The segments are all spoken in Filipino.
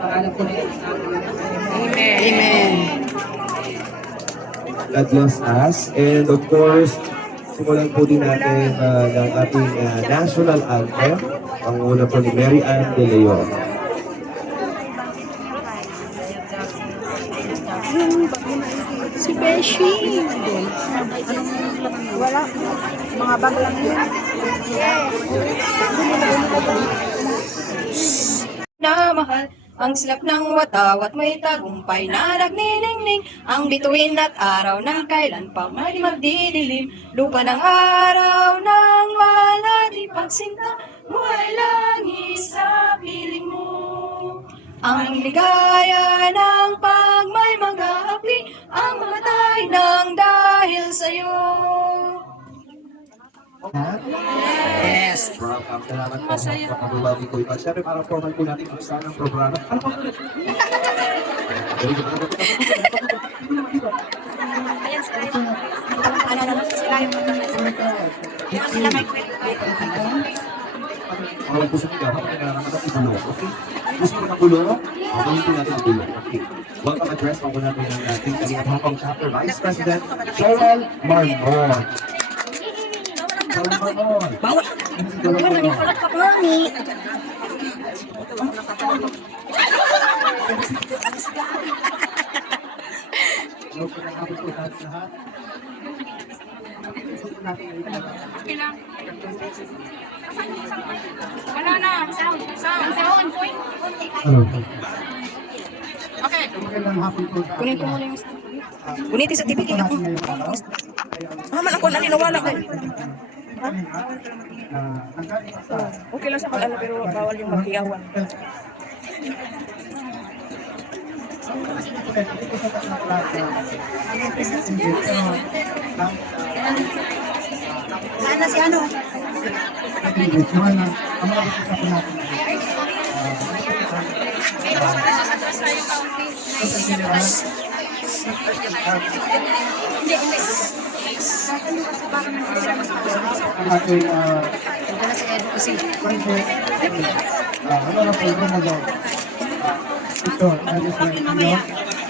pangalan po nila. Amen. Amen. God bless us. And of course, simulan po din natin ng ating national anthem. Ang una po ni Mary Ann De Leon. Si Beshi. Wala. Mga bag lang yun. Na mahal ang silap ng watawat may tagumpay na nagniningning ang bituin at araw ng kailan pa may magdidilim lupa ng araw ng wala di pagsinta buhay lang sa piling mo ang ligaya ng pag may mag-aapi ang mamatay ng dahil sa'yo. Yes! Welcome. Salamat po. Pagkabulagi ko ito. Siyempre, para formal po natin kung saan ang programa. Ano po? Ayan sila yung sila yung sila may Kung gusto nyo dapat, kailangan natin ibulo. Okay? Gusto nyo ng bulo? Gawin po natin ang bulo. Okay. Welcome address pa po natin ng ating Kalingap Hong Kong Chapter Vice President, Joel Marmon. Joel Marmon. Bawal! Joel Marmon. Hello po ng hapon po lahat. Wala na. Sound. Hello. Okay. Magandang hapon po. Kunin ko muna yung Gunitin sa TV kaya ako. Maman ako naninawala ko. Okay lang sa pag-ano pero bawal yung mag-iyawan. Sana si ano?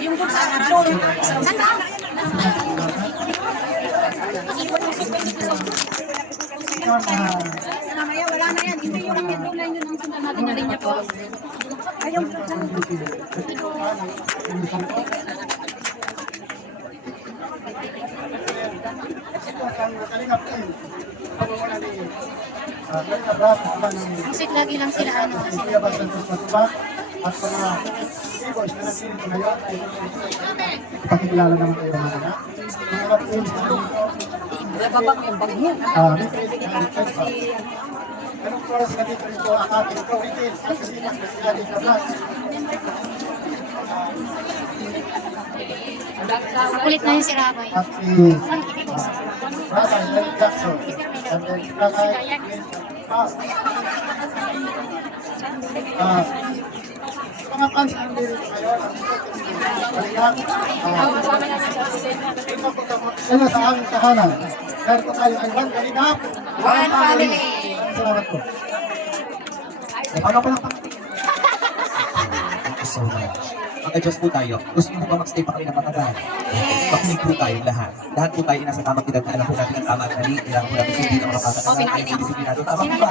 Yung kung saan saan ba? Mamaya wala na yan. Hindi yung middle line yun ang sundan natin na linya po. Ayaw. Music lagi lang sila ano. At mga keyboards na nagsilip ngayon ay pakikilala naman kayo mga anak. Mga teams na Babak yung bag mo. and of course, nandito rin po ang ating co-retails at kasilang sila dito vlog. Kulit na yung si Rabay. At si Rabay Larry Jackson. And then Rabay Past. Mga fans ang dito ngayon. Balikan. Sila sa aming tahanan. Dahil po tayo ay one Kalingap. One family. Salamat po. Paano pa lang? Thank you so much. Mag-adjust po tayo. Gusto niyo ba mag-stay pa kami ng matagal? Makinig po tayo lahat. Lahat po tayo nasa tamang edad na alam po natin ang tama at mali. Kailangan po natin sundin ang mga patakalan. Ay, disiplinado. Tama po ba?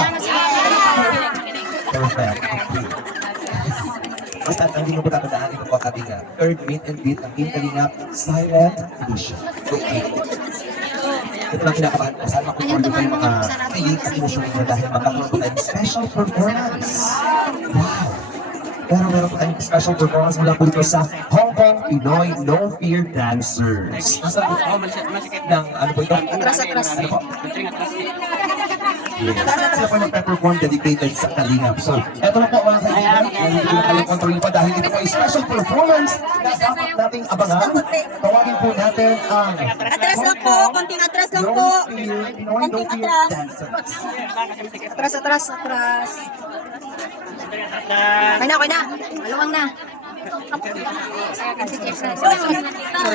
Perfect. Okay. Basta hindi mo po tatandaan ito po ang ating third meet and beat ng Team Kalingap Silent Edition. Okay. Ito lang kinakabahan ko. Saan makukulo kayo mga feeling at emotion ninyo dahil magkakaroon po tayong special performance. Wow! Pero meron po tayong special performance mula po dito sa Hong Kong Pinoy No Fear Dancers. Nasa po ng ano po ito? Atras. Ano po? Sila po magpe-perform dedicated sa Kalingap. So, eto na po mga kaibigan. Hindi ko na kayong control pa dahil ito po ay special performance na dapat nating abangan. Tawagin po natin ang Atras lang po. Konting atras lang po. Pinoy No Fear Dancers. Atras. Okay na. Maluwang na.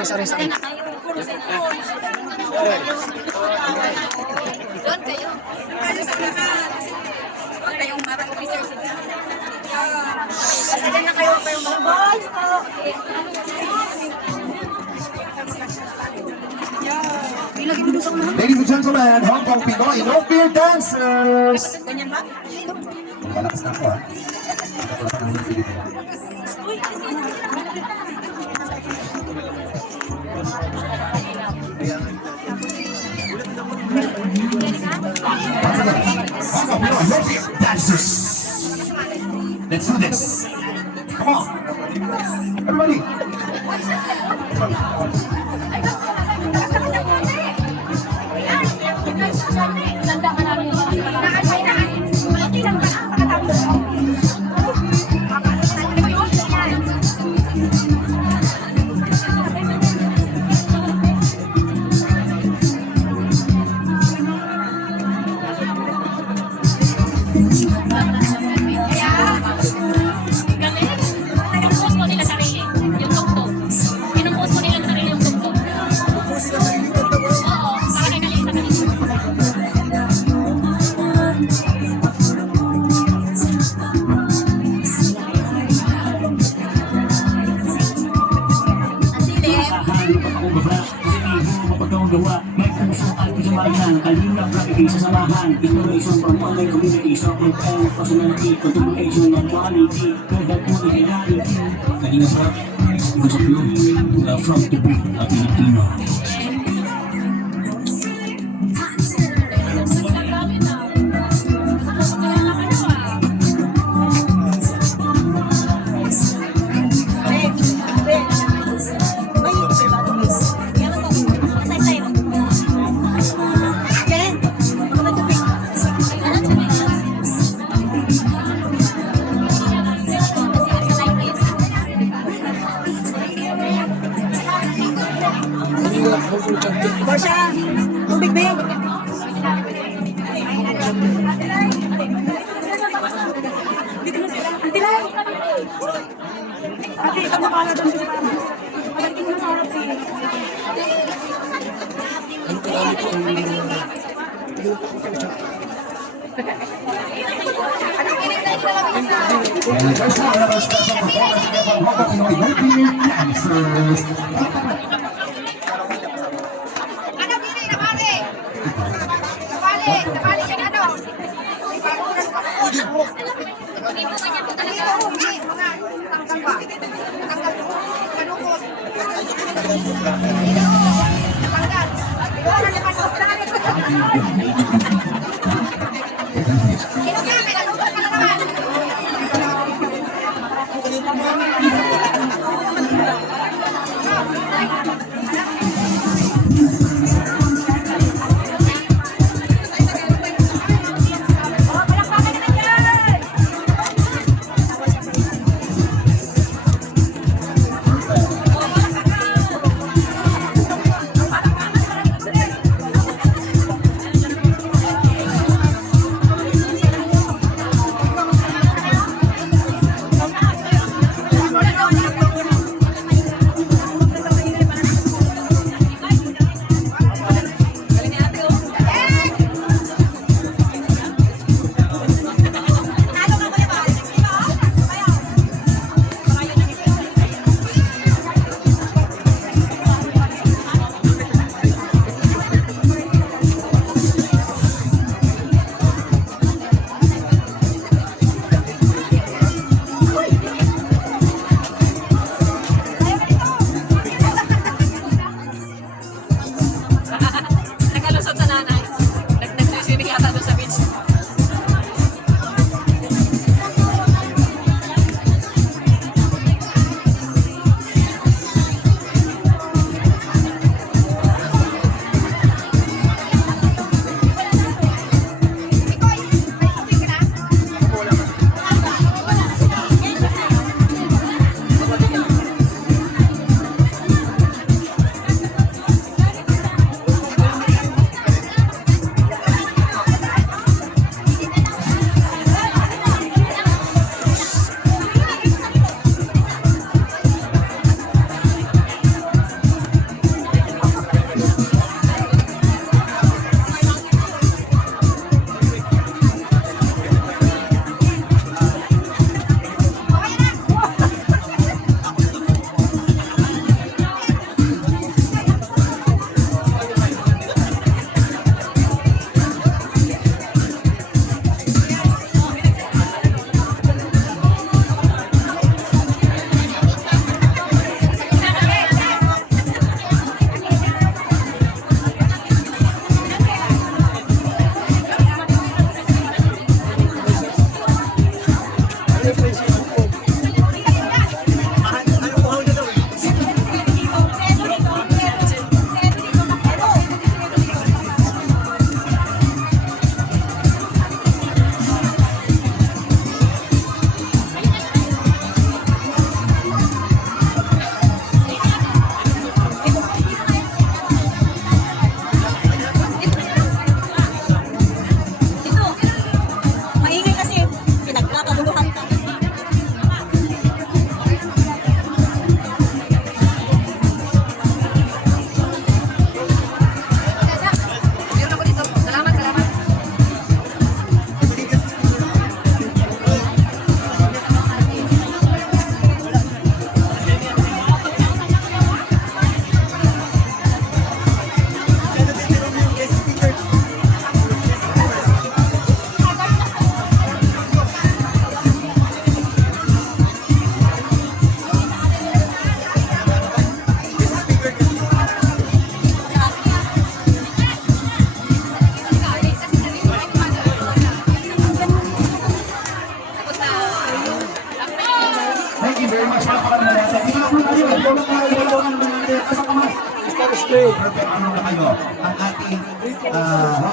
Sorry. Doon kayo. Huwag kayong marang officers. Basta dyan na Ladies and gentlemen, Hong Kong Pinoy No Fear Dancers! Malakas na ako ha. Wala ka nang hindi dito. Hong Kong Pinoy No Fear Dancers! Let's do this! Come on! Everybody! Pinupost mo nila sarili, yung tugtog. Pinupost mo nila sarili yung tugtog. Oo, para kay Kalisa Kalisa. Gawa, may kanusukan kasamahan, kalingap na ikisasamahan. Ito ay isang pang-online community, sobrang and personality, continuation of quality, product mo na reality. Kalingap rap, because of you, from the big Filipino. Borsya, tubig ba? Ate, ikaw makala doon sa parang. Pagdating mo sa harap eh. And there's another special performance again from Hong Kong Pinoy No Fear Dancers! Huwag na tayo iwanan ng mga asa kamay. Perfect, ano na kayo? Ang ating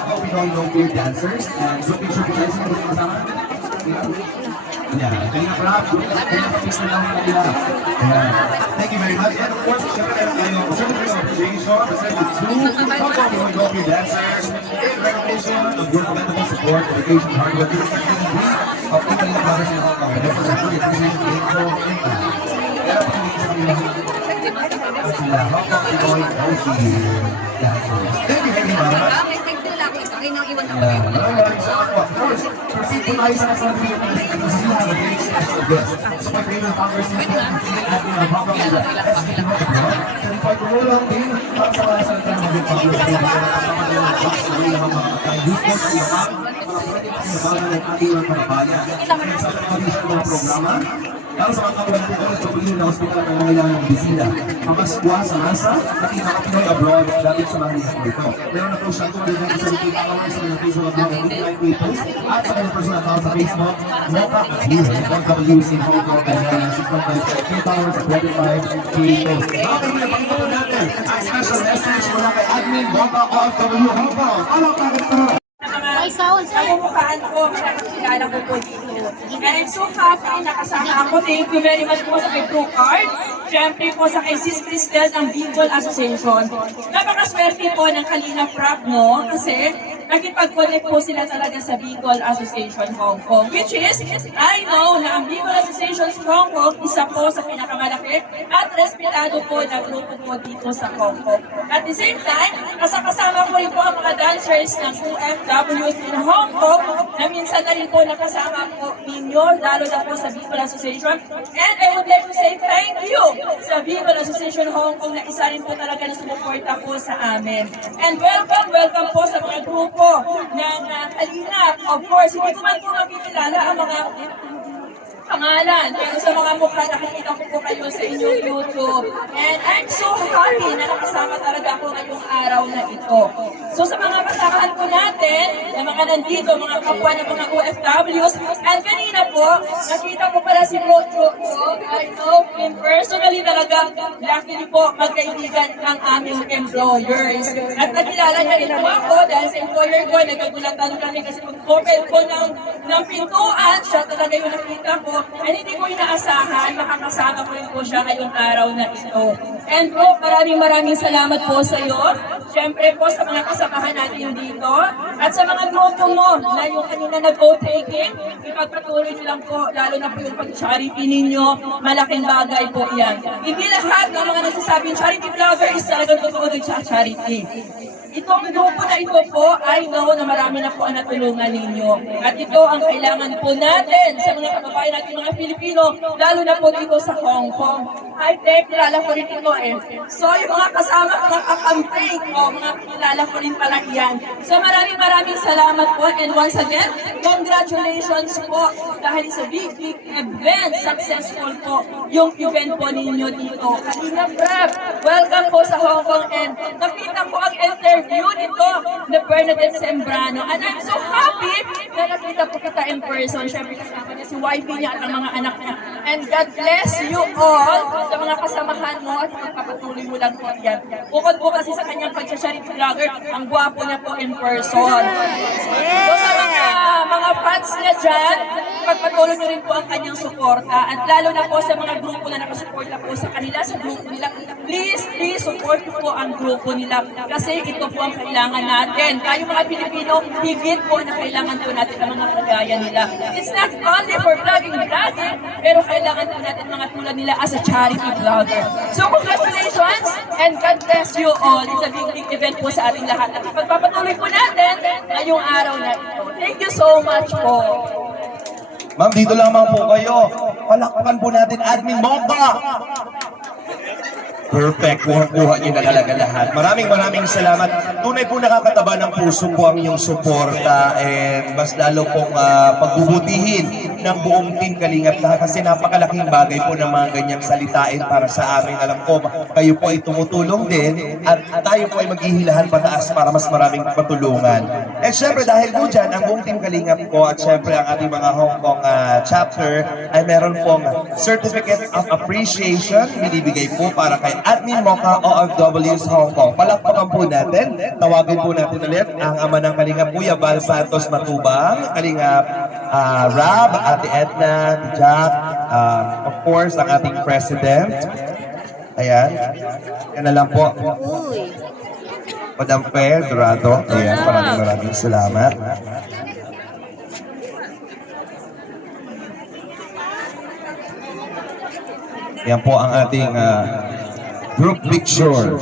Hong Pinoy No Fear dancers and group picture po tayo sa mga kasama. Yeah, kaya na prap, kaya na pista lang nila. Thank you very much. And of course, syempre meron tayo certificate of appreciation presented to Hong Pinoy No Fear dancers in recognition of your commendable support, dedication, hard work, and of Italy Brothers in Hong Kong. This is actually appreciated in Hong Kong. Pero pag-ibig sa kanila, sila Hong Kong Pinoy No Fear dancers. Thank you very much. Maraming salamat po. First, proceed po tayo sa next one video kasi we have a very special guest. So my favorite congressman po, ating Hong Kong nila. Let's get to know the bro. So ipag tumulong din para sa mga salita ng mga congressman na kasama din ang box na rin ng mga kaigusto sa iyo mga pwede pagkabalan ng ating mga kababayan. Sa pag-audition ng programa, para sa mga kawalan po ito pagpili ng hospital at nangangailangan ng bisita. Ang kaswa sa NASA at yung mga Pinoy abroad dapat samahan niya po ito. Meron na po siya kung ano yung sarili followers sa mga Facebook account ng Midnight Peoples at sa kanyang personal account sa Facebook, Mocha Here, WC Hong Kong at 6.5 followers at 25 posts. Mga kaibigan, pakita po natin ang special message mula kay Admin Mocha OFW Hong Kong. Ano pa ito? Kamukhaan ko, kilala ko po dito. And I'm so happy na kasama ako. Thank you very much po sa kay True Card. Siyempre po sa kay Sis Cristel ng Bicol Association. Napakaswerte po ng Kalina Prab, no? Kasi nakipag-connect po sila talaga sa Bicol Association Hong Kong. Which is, I know na ang Bicol Association Hong Kong isa po sa pinakamalaki at respetado po na grupo po dito sa Hong Kong. At the same time, kasama ko rin po ang mga dancers ng OFWs in Hong Kong na minsan na rin po nakasama po ninyo, lalo na po sa Bicol Association. And I would like to say thank you sa Bicol Association Hong Kong na isa rin po talaga na sumuporta po sa amin. And welcome po sa mga grupo ng Kalina. Of course, hindi ko man po makikilala ang mga pangalan. Pero sa mga mukha, nakikita ko po kayo sa inyong YouTube. And I'm so happy na nakasama talaga ako ngayong araw na ito. So sa mga kasamahan po natin, na mga nandito, mga kapwa ng mga OFWs, and kanina po, nakita ko pala si Rojo. I know him personally talaga, luckily po, magkaibigan ang aming employers. At nakilala niya rin po ako dahil sa employer ko, nagagulatan kami kasi pag-open ko ng pintuan, siya talaga yung nakita ko. And hindi ko inaasahan, makakasama ko rin po siya ngayong araw na ito. And po, maraming salamat po sa iyo. Siyempre po sa mga kasamahan natin dito. At sa mga grupo mo na yung kanina nag-vote taking, ipagpatuloy nyo lang po, lalo na po yung pag-charity ninyo. Malaking bagay po yan. Hindi lahat ng mga nagsasabing charity vlogger is talagang totoo nag-charity. Itong grupo na ito po, I know na marami na po ang natulungan ninyo. At ito ang kailangan po natin sa mga kababayan natin mga Pilipino, lalo na po dito sa Hong Kong. Hi, Tech, kilala ko rin ito eh. So, yung mga kasama, mga kakamping ko, mga kilala ko rin pala yan. So, maraming salamat po. And once again, congratulations po dahil sa big event, successful po yung event po ninyo dito. Kalina Prab, welcome po sa Hong Kong and nakita ko ang interview nito na Bernadette Sembrano. And I'm so happy na nakita po kita in person. Siyempre kasama niya si wifey niya at ang mga anak niya. And God bless you all sa mga kasamahan mo at magpapatuloy mo lang po yan. Bukod po kasi sa kanyang pag-charity vlogger, ang gwapo niya po in person. So sa mga fans niya dyan, pagpatuloy niyo rin po ang kanyang suporta. At lalo na po sa mga grupo na nakasuporta po sa kanila, sa grupo nila, please support po ang grupo nila. Kasi ito po ang kailangan natin. Tayo mga Pilipino, higit po na kailangan po natin ang mga kagaya nila. It's not only for vlogging, pero kailangan po natin mga tulad nila as a charity vlogger. So congratulations and God bless you all. It's a big event po sa ating lahat. At pagpapatuloy po natin ngayong araw na ito. Thank you so much po. Ma'am, dito lamang po kayo. Palakpakan po natin, Admin Mocha. Perfect. Kuha niyo na talaga lahat. Maraming salamat. Tunay po nakakataba ng puso po ang iyong suporta and mas lalo pong pagbubutihin ng buong team Kalingap lahat kasi napakalaking bagay po ng mga ganyang salitain para sa amin. Alam ko, kayo po ay tumutulong din at tayo po ay maghihilahan pataas para mas maraming patulungan. And syempre dahil po dyan, ang buong Team Kalingap po at syempre ang ating mga Hong Kong chapter ay meron pong Certificate of Appreciation binibigay po para kay Admin Mocha OFWs Hong Kong. Palakpakan po natin, tawagin po natin ulit ang ama ng Kalingap, Kuya Val Santos Matubang, Kalingap Rab, Ate Edna, Jack, of course, ang ating President. Ayan. Yan na lang po. Madam Fair Dorado. Ayan, maraming salamat. Yan po ang ating group picture.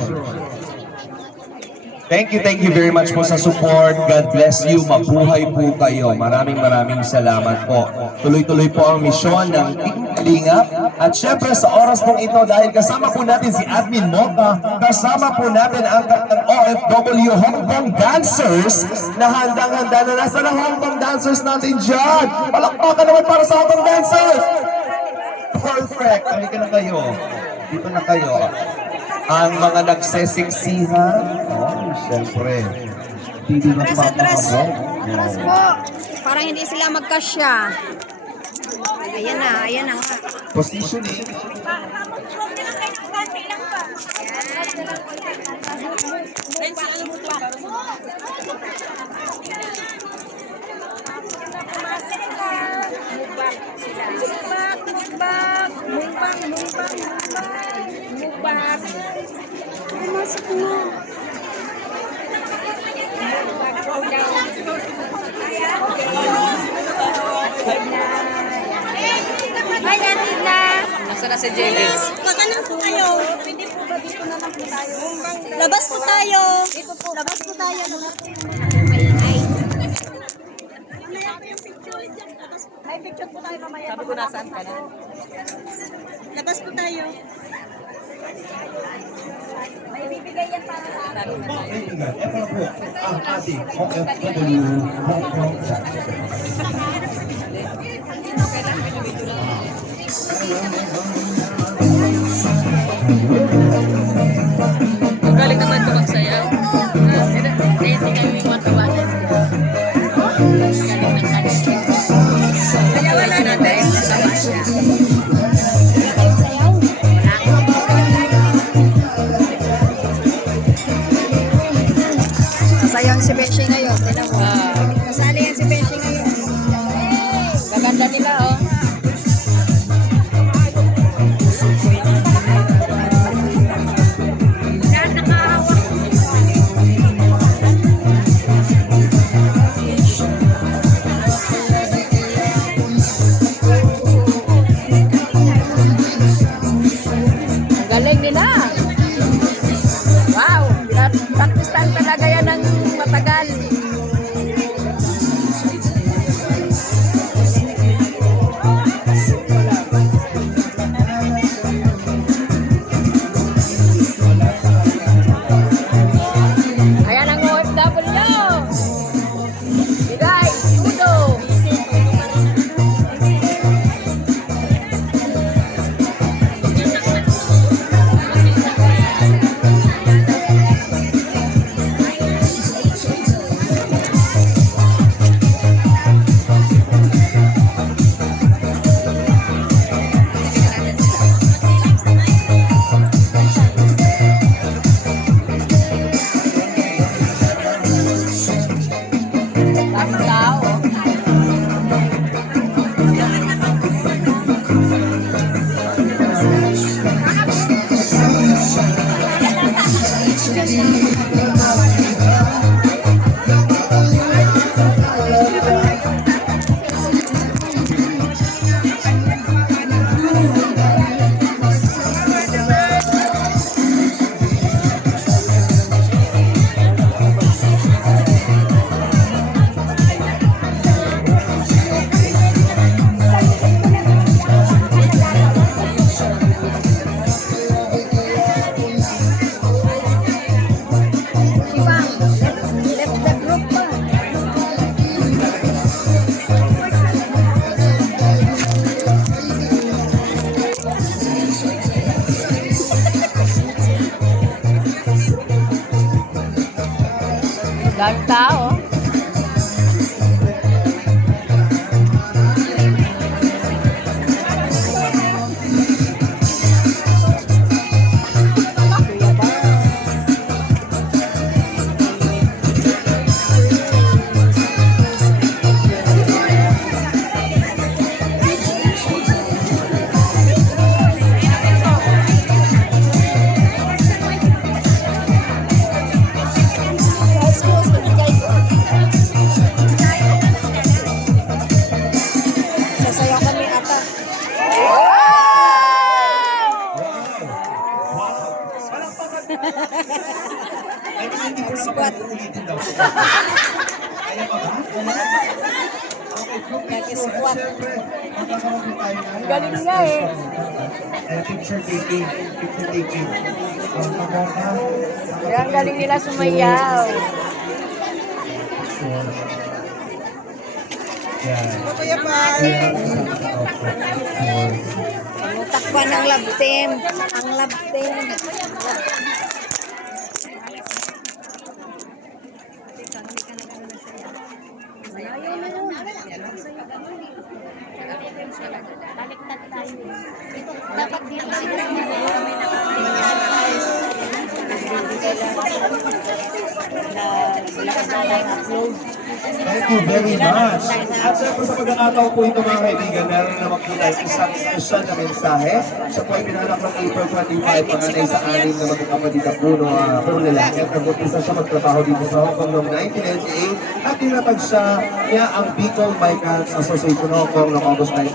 Thank you very much po sa support. God bless you. Mabuhay po kayo. Maraming salamat po. Tuloy-tuloy po ang misyon ng Team Kalingap. At syempre sa oras pong ito, dahil kasama po natin si Admin Mocha, kasama po natin ang OFW Hong Kong dancers na handang-handa na. Nasa na Hong Kong dancers natin dyan? Palakpakan naman para sa Hong Kong dancers! Perfect! Halika na kayo. Dito na kayo. Ang mga nagsesiksihan, syempre, hindi na Tres mapakabo. po. Parang hindi sila magkasya. Ayan na nga. Positioning. Hi, Natina. Nasa na si Jelen? Magkano po kayo? Pwede po ba dito na lang po tayo? Labas po tayo. Dito po. Labas po tayo. May picture po tayo mamaya. Sabi ko nasaan ka na? Labas po tayo. May bibigay yan para sa akin. Kaibigan, ito na po ang ating OFW Hong Kong chapter. Galing naman ito magsayaw. Naiintindihan mo yung mga tawanan. Galing ng kanila. Sayawan na natin. Sama siya. Sayaw si Beshi ngayon. Tinan mo. Nasali yan si Beshi ngayon. Gaganda nila, oh. Galing nila. Wow, practice time talaga yan ng matagal. Ayan ang OFW. Bigay, tudo. Daming tao. Sasayaw kami ata. Ay, hindi ko naman ulitin daw. Kaya pa ba? Okay, group picture. At syempre, magkakaroon din tayo ng Galing nga eh. picture taking. Picture taking. Pamona. Kaya ang galing nila sumayaw. Yan. Kuya Par. Takpan ng love team. Ang love team. Dapat dito Thank you very much. At syempre sa pagkakataon po ito mga kaibigan, meron naman po tayo isang special na mensahe. Siya po ay pinanganak ng April 25, panganay sa anim na magkakapatid na puno, puro lalaki. At nag-umpisa siya magtrabaho dito sa Hong Kong noong 1998 at tinatag siya niya ang Bicol Migrants Association Hong Kong noong August 9,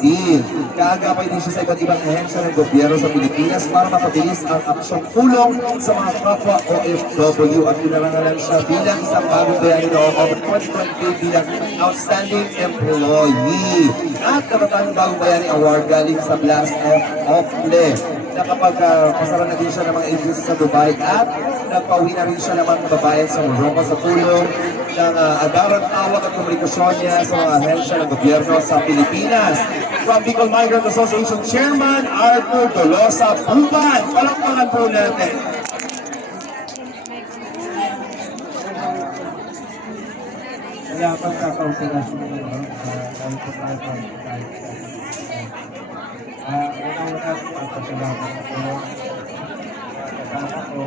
2018. Kaagapay din siya sa iba't ibang ahensya ng gobyerno sa Pilipinas para mapabilis ang aksyong tulong sa mga kapwa OFW at pinarangalan siya bilang isang bagong bayani ng Hong Kong 2020 bilang Outstanding Employee. At natatang ng bagong bayani award galing sa Blast of Ople na kapag pasara na din siya ng mga agency sa Dubai at nagpauwi na rin siya ng mga kababayan sa Morocco sa tulong ng agarang tawag at komunikasyon niya sa mga ahensya ng gobyerno sa Pilipinas. From Bicol Migrant Association Chairman Arthur Dolosa Buban. Palakpakan po natin. Kaya pagkakaoperasyon nyo, dahil po tayo tayo. Una-una, pagpasalamat ako. Kasama ko,